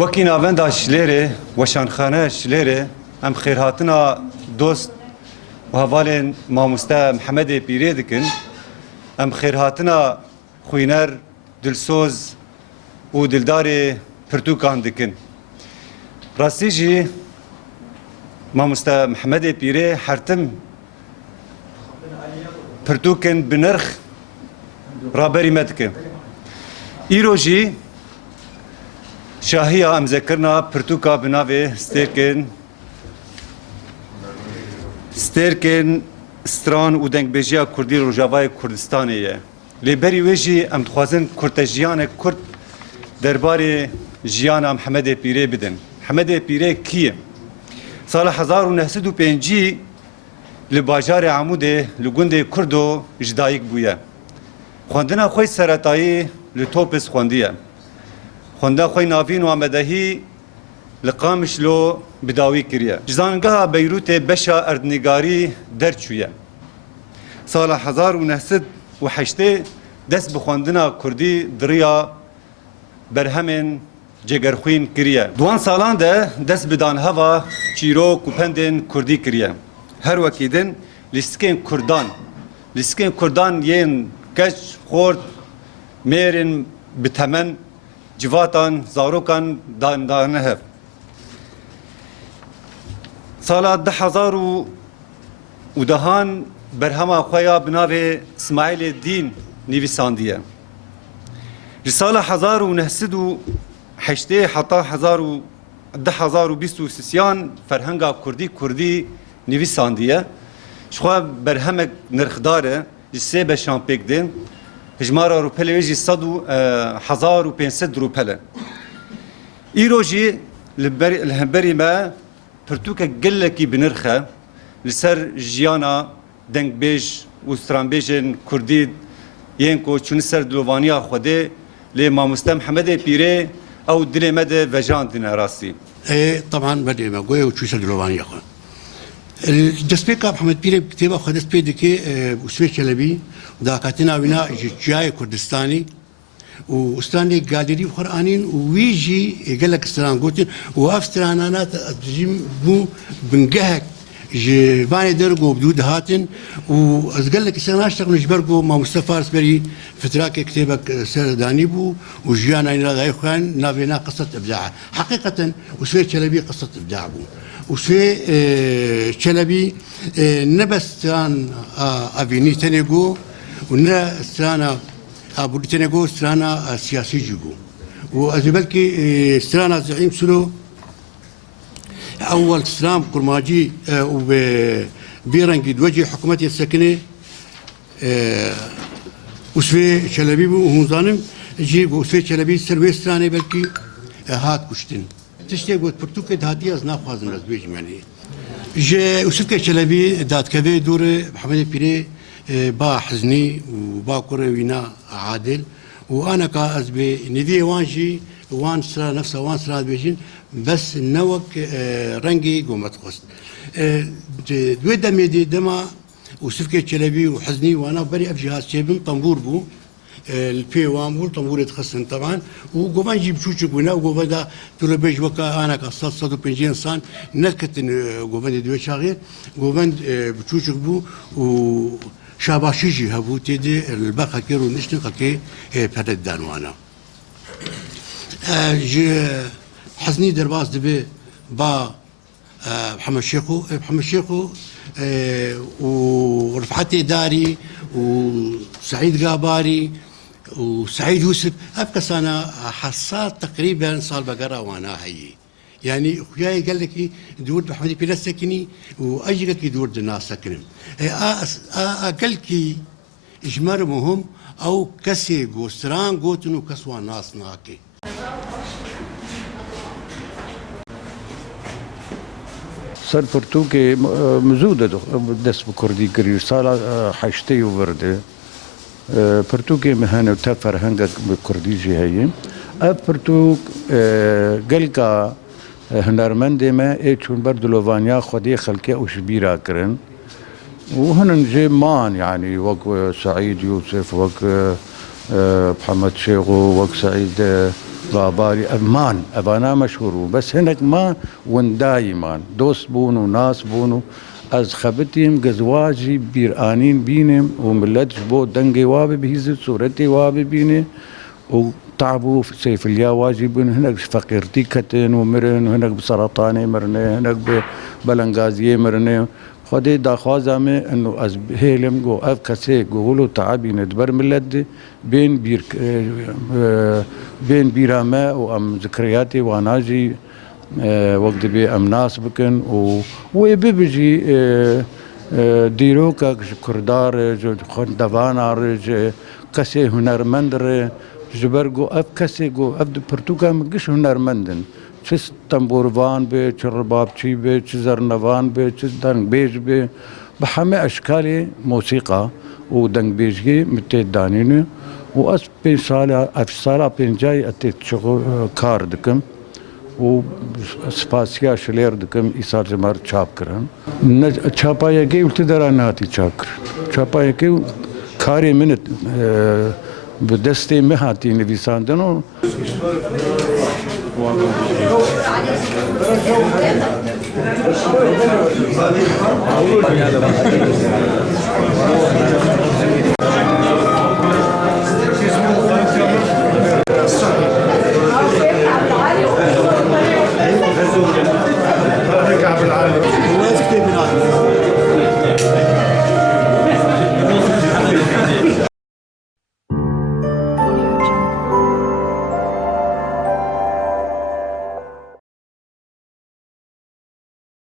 وەکی ناوەندا شلێرێ وەشانخانە شلێرێ ئەم خێرهاتنە دۆست و هەڤالên مامۆستا محەممەدê pîrê dikin ئەم خێرهاتنە خوێنەر dilsoz û dildarê pirtûkan dikin. Rastî jî مامۆستا محەممەدê pîrê hertim pirtûkên bi nirx raberî me dike. Îro jî şahiya em zekirina pirtûka bi navê stêrkên stran û dengbêjiya Kurdî Rojavayê Kurdistanê ye. Lêberî wê jî em dixwazin kurtejiyanek Kurd derbarê jiyana Mihemedê Pîrê bidin. Mihemedê Pîrê kî ye? Sala 1905 li bajarê Amûdê li gundê Kurdo ji dayîk bûye. Xwendina xwe seretayî li Topis xwendiye. Xwenda xwe navîn û amedehî li Qamişlo bi dawî kiriye. Ji zangeha Beyrûtê beşa erdnigarî derçûye. Sala 1908 dest bi xwendina Kurdî diriya berhemên cegerxwîn kiriye. Duan salan de dest bi danheva çîrok û pendên Kurdî kiriye. Her wekî din lîstikên Kurdan yên keç, xort, mêrên bi temen, civatan, zarokan dane hev. Sala 2010 berhema xwe ya bi navê İsmaîlê Dîn nivîsandiye. Ji sala 1908 heta 2023 ferhenga Kurdî nivîsandiye. Ji xwe berhemek nirxdar e ji sê beşan pêk din. Hijmara rûpelê jî 1500 rûpel e. Îro jî li hemberî me pirtûkek gelekî bi nirx e li ser jiyana dengbêj û stranbêjên Kurdî yên ku çûne ser dilovaniya Xwedê lê mamoste Mihemedê Pîrê ew dilê me de vejandine rastî. طبعا بدي ما قوي وشو دلواني اخوان دسبيكا محمد بيري كتابه خدس بيدكي وسوي شلبي وداكاتنا بنا جاي كردستاني واستاني قادري وقرانين ويجي قال لك استران قوتين وافترانات تجيم بو بنقهك جباني درجو بدود هاتن وقال لك استران اشتغل نجبرجو مع مصطفى رسبري فتراك كتابك سرداني بو وجيانا هاي اخوان نافينا قصه ابداع حقيقه وسوي شلبي قصه ابداع بو وسوي شلبي نبس استران افيني تنيجو ونا استران ابو تنيجو استران سياسي جيجو وازبلكي استران زعيم سلو اول استرام كرماجي وبيرنجي دوجي حكومتي السكنه وسوي شلبي وهم ظالم جي وسوي شلبي سروي استراني بلكي هات كشتن تشتي قلت برتوك هاتي از نافازن از بيج يعني جي وسوي شلبي دات كذا دور محمد بيري با حزني وبا كروينا عادل وانا كازبي ندي وانجي وان سرا نفسه وان سرا بيجين بس نوك رنجي قومت قصد دوي دمي دي دما وسفكي شلبي وحزني وانا بري ابجهاز شيبن طنبور بو البي وامور طنبور يتخصن طبعا وقومان جيب شوشك ونا وقومان دا تلبيج وكا انا كصاد 150 انسان نكت قومان دوي شاغير قومان بشوشك بو و شاباشيجي هبو تيدي الباقة كيرو نشتن خلقي فرد دانوانا حزني درباز دبي با محمد شيخو ورفعتي داري وسعيد قاباري وسعيد يوسف ابقى انا حصاد تقريبا صار بقرا وانا هي يعني اخوياي قال لك دور محمد بلا سكني واجي قال لك دور الناس سكنهم قال لك اجمار مهم او كسي غوستران غوتنو كسوا ناس ناكي سر پرتوکê, پرتوک مهانه تا فرهنگ کردی جی هایی اف پرتوک گلکا هنرمند ما چون بردلوانیا خودی خلقی او شبیرا کرن وهن جي مان يعني وك سعيد يوسف وك محمد شيخو وك سعيد غاباري مان ابانا مشهور بس هناك ما ون دايما دوست بونو ناس بونو از خبتهم گزواجی بیرانین بینم و ملت بو دنگی وابی بهیز صورتی وابی بینه و تعبوا في سيف اليا واجبين هناك فقيرتي كتن ومرن هناك بسرطاني مرنه هناك بلنغازيه مرنه خدي داخوازه مي انه از هيلم جو اف كسي جولو تعبي ندبر ملت بين بيرامه وام ذكرياتي واناجي وقت بي ام ناس بكن وبيجي ديروكا كردار جو خندوان كسي هنرمند جبرگو اف کسی گو اف پرتوکا مگش هنرمندن چه تنبوروان به چه ربابچی به چه زرنوان به چه دنگ بیج به به همه اشکال موسیقى و دنگ بیجگی متدانین و از 5 سال اف سال 5 ات کار دکم و سپاسیا شلیر دکم ایسار جمار چاپ کرن چاپایا کی التی دراناتی چاکر چاپایا کی کاری منت به دست مهاتی نویساندن و